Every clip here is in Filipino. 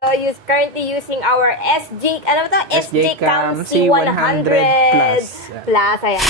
So, currently using our ano ba to? SJ Cam C100 Plus. Plus, ayan.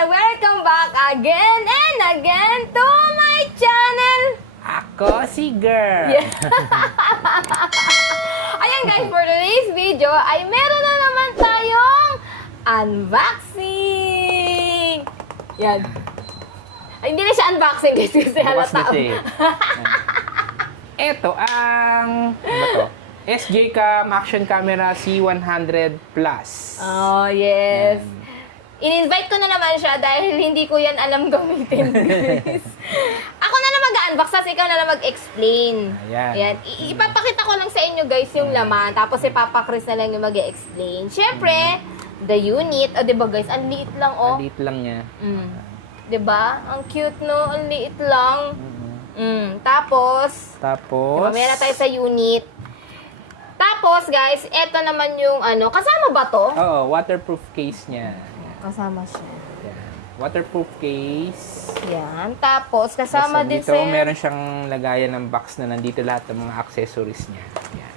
Welcome back again and again to my channel. Ako si girl. Yeah. Ayan guys, for today's video ay meron na naman tayong unboxing. Yan. Ay, hindi na siya unboxing guys kasi Bukas na halata. siya eh. Ito ang, ano ba to? SJ Cam Action Camera C100 Plus. Oh, yes. Yan. In-invite ko na naman siya dahil hindi ko yan alam gamitin, guys. Ako na lang mag-unbox, tapos ikaw na lang mag-explain. Ayan. Ayan. Ipapakita ko lang sa inyo, guys, yung laman. Tapos si Papa Chris na lang yung mag-explain. Siyempre, the unit. O, diba, guys? Ang liit lang, oh. Ang liit lang niya. Diba? Ang cute, no? Ang liit lang. Tapos, mamaya na tayo sa unit. Tapos, guys, eto naman yung ano. Kasama ba to? Oo, waterproof case niya. Kasama siya. Yan. Waterproof case. Yan. Tapos, kasama din dito, sa... meron siyang lagayan ng box na nandito lahat ng mga accessories niya. Yan.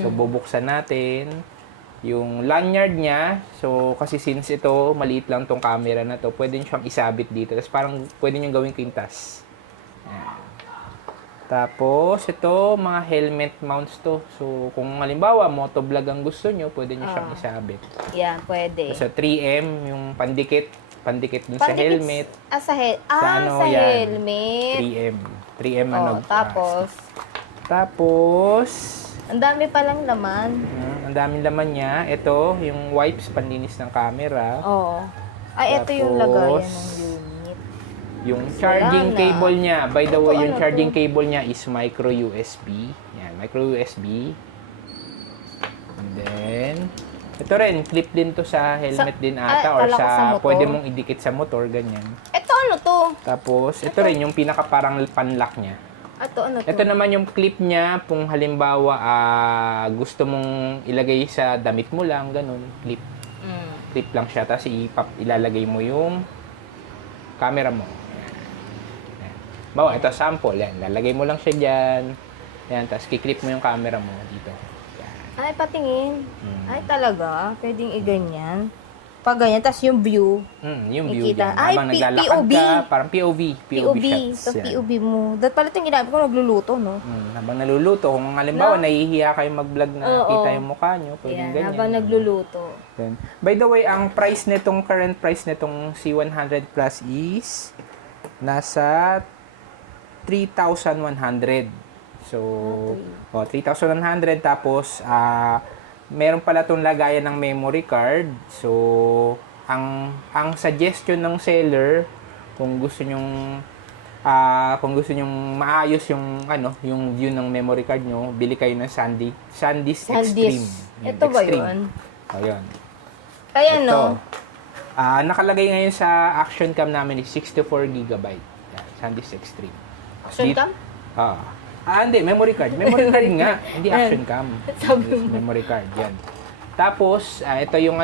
So, bubuksan natin yung lanyard niya. So, kasi since ito, maliit lang tong camera na to, pwede nyo siyang isabit dito. Tapos parang pwede nyo gawing kwintas. Yan. Tapos, ito, mga helmet mounts to. So, kung halimbawa, motovlog ang gusto nyo, pwede nyo siyang isabit. Yan, pwede. So, 3M, yung pandikit dun sa helmet. Sa yan, helmet. 3M ano. Tapos, ang dami palang laman. Ang daming laman niya. Ito, yung wipes, panlinis ng camera. Oo. Ay, ito yung lagayan ng unit. Yung charging cable niya. By the way, yung ano charging cable niya is micro USB. Yan, micro USB. And then, ito rin, clip din to sa helmet din ata or kala ko sa motor. pwede mong idikit sa motor, ganyan. Ito ano to? Tapos, ito rin, yung pinaka parang panlock niya. Ito ano to? Ito naman yung clip niya, kung halimbawa gusto mong ilagay sa damit mo lang, ganun, clip. Clip lang siya, tapos ilalagay mo yung camera mo. Bawa, ito sample, yan. Lalagay mo lang siya dyan. Yan, tapos kiklip mo yung camera mo dito. Yan. Ay, patingin. Ay, talaga? Pwedeng i-ganyan. Pag ganyan, tapos yung view. Yung view Ikita. dyan. Ay, Habang naglalakad POV. ka, parang POV. POV shots. So, Yan. POV mo. Dahil pala itong ginagawa ko, nagluluto, no? Habang naluluto, kung halimbawa, nahihiya kayo mag-vlog na kita yung mukha nyo, pwedeng Yan, ganyan. habang nagluluto. Then, by the way, ang price nitong, current price nitong C100 Plus is nasa 3,100. So, 3,100. Tapos, meron pala itong lagayan ng memory card. So, ang suggestion ng seller, kung gusto nyong maayos yung view ng memory card nyo, bili kayo ng SanDisk Extreme. Yan, Ito ba Extreme. yun? Ayun. Ayan, Ito. no? Nakalagay ngayon sa action cam namin is 64GB. Yan, SanDisk Extreme. Action cam? Hindi, memory card. Memory card nga, hindi action cam. Sabi mo. Memory card, yan. Tapos, ito yung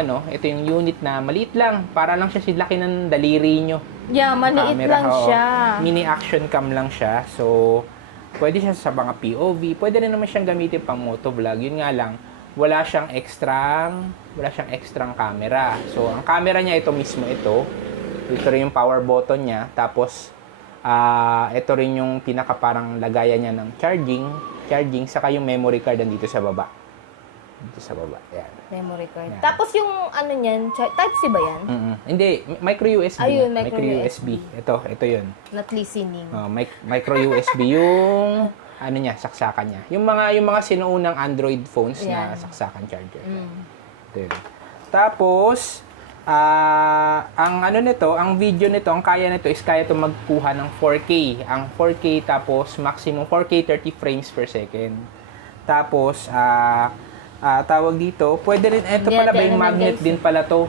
unit na maliit lang. Para lang siya silaki ng daliri nyo. Yeah, maliit Camera, lang siya. Mini action cam lang siya. So, pwede siya sa mga POV. Pwede rin naman siyang gamitin pang motovlog. Yun nga lang, wala siyang extrang camera. So, ang camera niya ito mismo ito. Ito rin yung power button niya. Tapos, ito rin yung pinaka parang lagayan niya ng charging, saka yung memory card dito sa baba. Dito sa baba. Yan. Memory card. Yan. Tapos yung ano niyan, Type-C ba yan? Hindi, micro USB. Ayun, micro USB. Ito yun. Not listening. Micro USB yung ano niya, saksakan niya. Yung mga sinuunang Android phones na saksakan charger. Ito yun. Tapos, ang video nito, ang kaya nito is kaya ito magkuha ng 4K. Ang 4K tapos maximum 4K 30 frames per second. Tapos, tawag dito, pwede rin, ito pala ba yung magnet din pala to.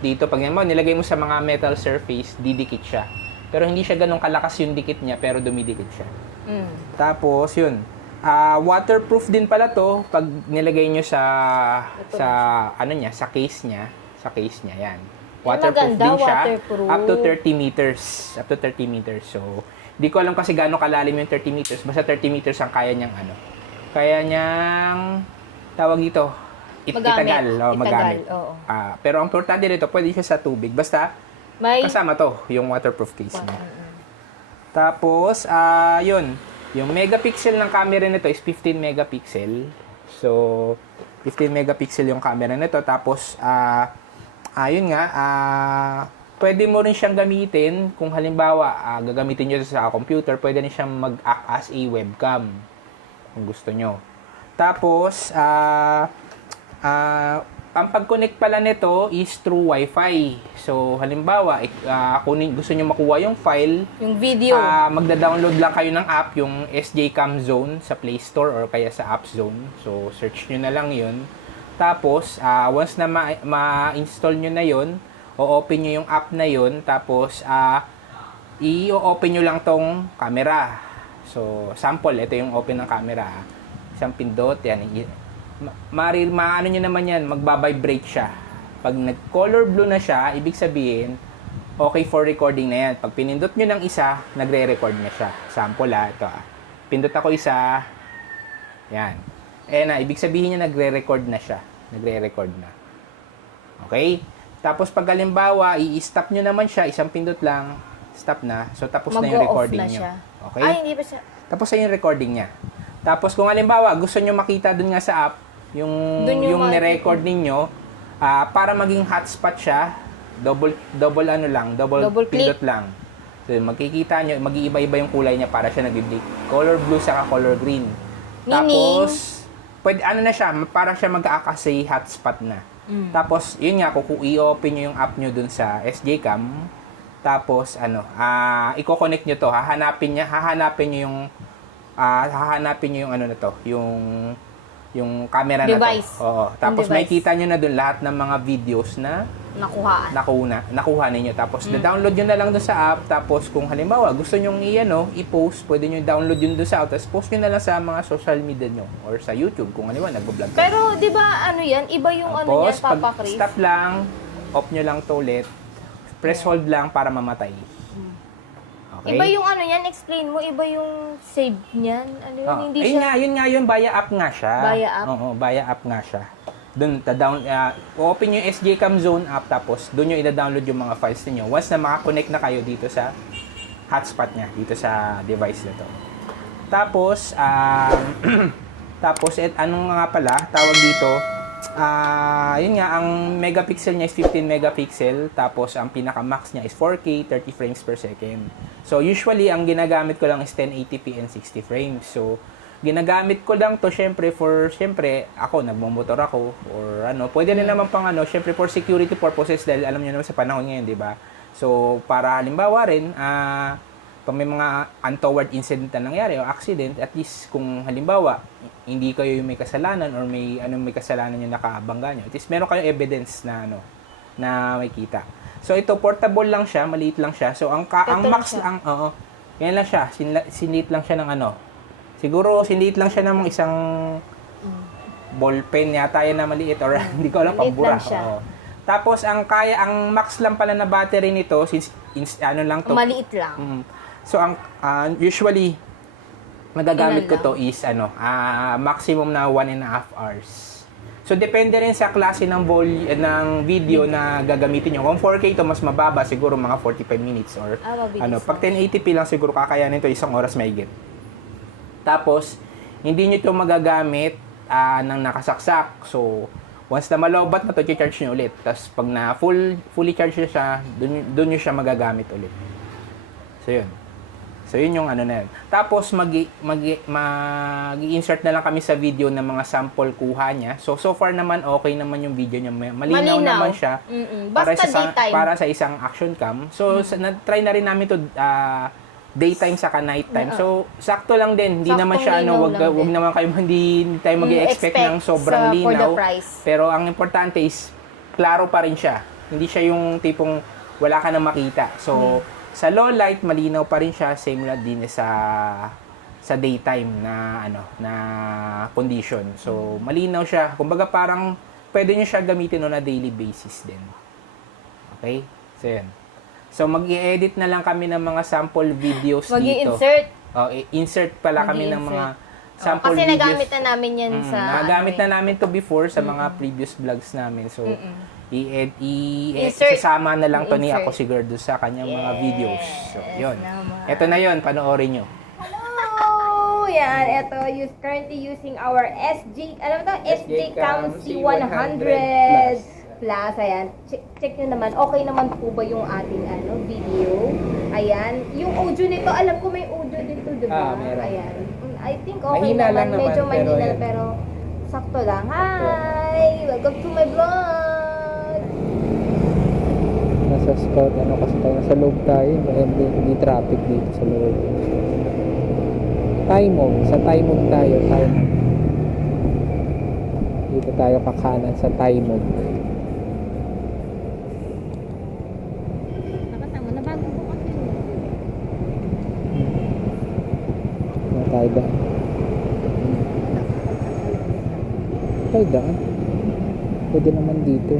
dito, pag nilagay mo sa mga metal surface, didikit siya. Pero hindi siya ganun kalakas yung dikit niya, pero dumidikit siya. Tapos, yun. Waterproof din pala to pag nilagay nyo sa case niya. Sa case niya, yan. Waterproof maganda, din siya. waterproof. Up to 30 meters. Up to 30 meters. So, di ko alam kasi gaano kalalim yung 30 meters. Basta 30 meters ang kaya niyang Kaya niyang, tawag dito, itagal. Magamit. Oo. Pero ang importante nito, pwede siya sa tubig. Basta, kasama to, yung waterproof case niya. Tapos, yun. Yung megapixel ng camera nito is 15 megapixel. So, 15 megapixel yung camera nito. Tapos, yun nga, pwede mo rin siyang gamitin. Kung halimbawa, gagamitin nyo sa computer, pwede rin siyang mag-act as a webcam. Kung gusto nyo. Tapos, ang pag-connect pala nito is through Wi-Fi. So, halimbawa, kung gusto nyo makuha yung file, yung video, magda-download lang kayo ng app, yung SJ Cam Zone sa Play Store or kaya sa App Zone. So, search nyo na lang yun. Tapos, once na ma-install nyo na yun, o-open nyo yung app na yun, tapos, i-open nyo lang tong camera. So, sample, ito yung open ng camera. Isang pindot, yan. Maano nyo naman yan, magbabibrate siya. Pag nag-color blue na siya, ibig sabihin, okay for recording na yan. Pag pinindot nyo ng isa, nagre-record na siya. Sample ito Pindot ako isa, yan. Ibig sabihin niya, nagre-record na siya. Nagre-record na. Okay? Tapos pag halimbawa, i-stop nyo naman siya, isang pindot lang, stop na. So, tapos na yung recording nyo. Okay? Hindi pa siya. Tapos na yung recording niya. Tapos kung halimbawa, gusto nyo makita dun nga sa app, yung ni-record ninyo, para maging hotspot siya, double pindot lang. So, magkikita nyo, mag-iiba-iba yung kulay niya para siya nag-blink. Color blue saka color green. Tapos, pwede, na siya, para siya mag-aakasay hotspot na. Tapos, yun nga, i-open nyo yung app nyo dun sa SJ Cam. Tapos, i-connect nyo to, hahanapin nyo yung na to, yung camera device. Na to. Oo. Tapos makikita nyo na doon lahat ng mga videos na nakuha ninyo. Tapos na-download nyo na lang doon sa app. Tapos kung halimbawa gusto nyo i-post, pwede nyo download yun doon sa app. Tapos post nyo na lang sa mga social media nyo or sa YouTube kung halimbawa nagbo-vlog. Pero di ba yan? Iba yung tapos, niya, Papa Chris? Stop lang, off nyo lang to ulit. Press hold lang para mamatay. Okay. Iba yung yan, explain mo, iba yung save niyan. Hindi siya... Yun, via app nga siya. Via app? Oo, via app nga siya. Doon, open yung SJ Cam Zone app, tapos doon nyo ida-download yung mga files niyo. Once na makakonect na kayo dito sa hotspot niya, dito sa device na to. Tapos, anong nga pala, tawag dito, yun nga, ang megapixel niya is 15 megapixel, tapos ang pinaka-max niya is 4K, 30 frames per second. So, usually, ang ginagamit ko lang is 1080p and 60 frames. So, ginagamit ko lang to, syempre, ako, nagmumotor ako, or pwede rin naman pang syempre, for security purposes, dahil alam niyo naman sa panahon ngayon, di ba? So, para halimbawa rin, pag may mga untoward incident na nangyari o accident, at least kung halimbawa, hindi kayo yung may kasalanan or may kasalanan yung nakabangga nyo, at least meron kayong evidence na na may kita. So ito portable lang siya, maliit lang siya. So ang max lang, yan lang siya, sinlit lang siya ng siguro sinlit lang siya ng isang ballpen yata yan na maliit or hindi ko alam pambura. Tapos ang max lang pala na battery nito since lang to. Maliit lang. So ang usually magagamit ko to is maximum na 1.5 hours. So depende rin sa klase ng video na gagamitin niyo. Kung 4K to mas mababa, siguro mga 45 minutes or pag 1080p lang siguro kakayanin to 1 oras mahigit. Tapos hindi niyo to magagamit nang nakasaksak. So once na malobat na to, i-charge niyo ulit. Tapos pag na fully charge siya, doon niyo siya magagamit ulit. So yun. So, yun yung na yun. Tapos, mag-insert na lang kami sa video ng mga sample kuha niya. So far naman, okay naman yung video niya. Malinaw naman siya. Para sa isang action cam. So, na-try na rin namin to daytime saka nighttime. So, sakto lang din. Hindi naman siya, wag naman kayo, hindi tayo mag-expect ng sobrang linaw. Pero, ang importante is, klaro pa rin siya. Hindi siya yung tipong wala ka na makita. So, sa low light, malinaw pa rin siya. Same lang din sa daytime na na condition. So, malinaw siya. Kumbaga parang pwede nyo siya gamitin on a daily basis din. Okay? So, yan. So, mag-i-edit na lang kami ng mga sample videos dito. Mag-i-insert. Insert pala kami ng mga sample kasi videos. Kasi nagamit na namin yan sa... Nagamit na namin to before sa mga previous vlogs namin. So, Insert. sasama na lang to ni Ako Sigurdo sa kanyang mga videos. So, yun. Ito na yun. Panoorin nyo. Hello! Yan. Ito, currently using our SJ, alam mo to? SJ Cam C100 Plus. Ayan. Check nyo naman. Okay naman po ba yung ating video? Ayan. Yung audio nito, alam ko may audio dito, diba? Meron. Ayan. I think okay Mahina naman. lang naman, Medyo mahina pero yun. pero sakto lang. Hi! Welcome to my vlog! Nasa scout, kasi tayo nasa loob tayo. Hindi traffic dito sa loob. Taimog. Sa Taimog tayo. Taimog. Dito tayo kakanan sa Taimog. Nakatama, nabago ko kasi. Tayo daan. Tayo daan. Pwede naman dito.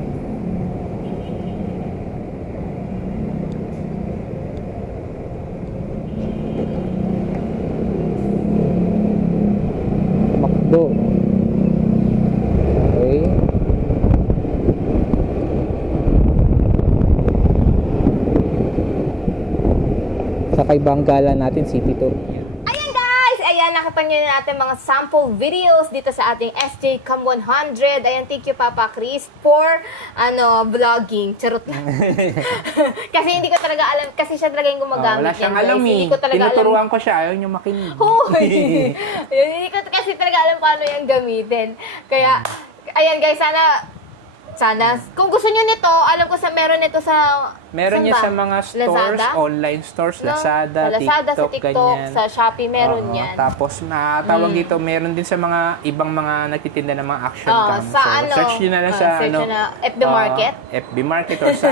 Makdo. Okay. Sa Bangala natin, city tour. Ayan guys! Ayan, nakita nyo na natin mga sample videos dito sa ating SJ Cam 100. Ayan, thank you Papa Chris for vlogging. Charot lang. Kasi hindi ko talaga alam, kasi siya talaga yung gumagamit wala siyang yan, alam guys. eh. Hindi ko talaga Tinuturuan ko siya, ayaw niyo makinig. Hoy! Yun, hindi ko kasi talaga alam paano yung gamitin. Kaya, ayan guys, sana, kung gusto nyo nito, alam ko meron nito sa... Meron saan niya ba? sa mga stores, Lazada? online stores, No? Lazada, Sa Lazada, TikTok, sa TikTok, ganyan. sa Shopee, meron Oo, yan. Tapos, tawag dito, meron din sa mga ibang mga nagtitinda ng mga action cam. Sa So, search nyo na lang sa search nyo na FB Market. FB Market or sa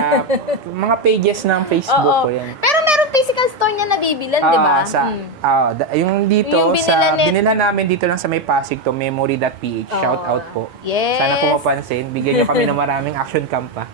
mga pages ng Facebook Oo. ko yan. Pero meron physical store niya na bibilan, di ba? Yung dito, Yung binila namin dito lang sa may Pasig to, memory.ph. Shout out po. Yes. Sana po mapansin. Bigyan nyo kami ng maraming action cam pa.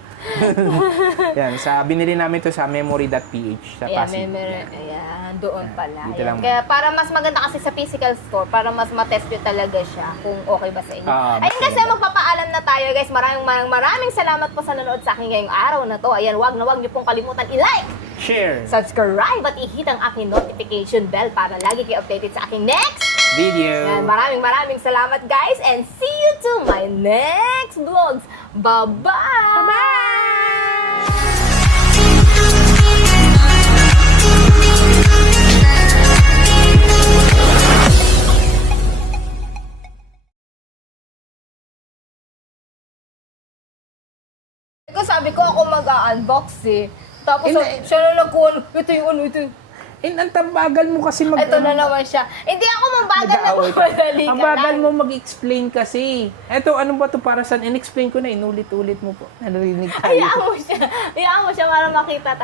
Yan, binili namin to sa memory.ph sa Pasig. Ayan, doon pala. Dito lang. Kaya para mas maganda kasi sa physical store, para mas matest nyo talaga siya kung okay ba sa inyo. Ayun guys, magpapaalam na tayo guys. Maraming salamat po sa nanood sa akin ngayong araw na to. Ayan, wag nyo pong kalimutan i-like, Share subscribe at i-hit ang aking notification bell para lagi kayo updated sa aking next video. Yan, maraming salamat guys and see you to my next vlogs. Bye-bye! Bye-bye! Sabi ko ako mag-unbox eh. Tapos siya na nagkuhan, ito yung ito. Ang tabagal mo kasi Ito na naman siya. Hindi ako mabagal na madali ka Ang bagal lang. mo mag-explain kasi. Eto, ano ba to para saan? In-explain ko na, inulit-ulit mo po. Narinig tayo. Hayaan mo siya para makita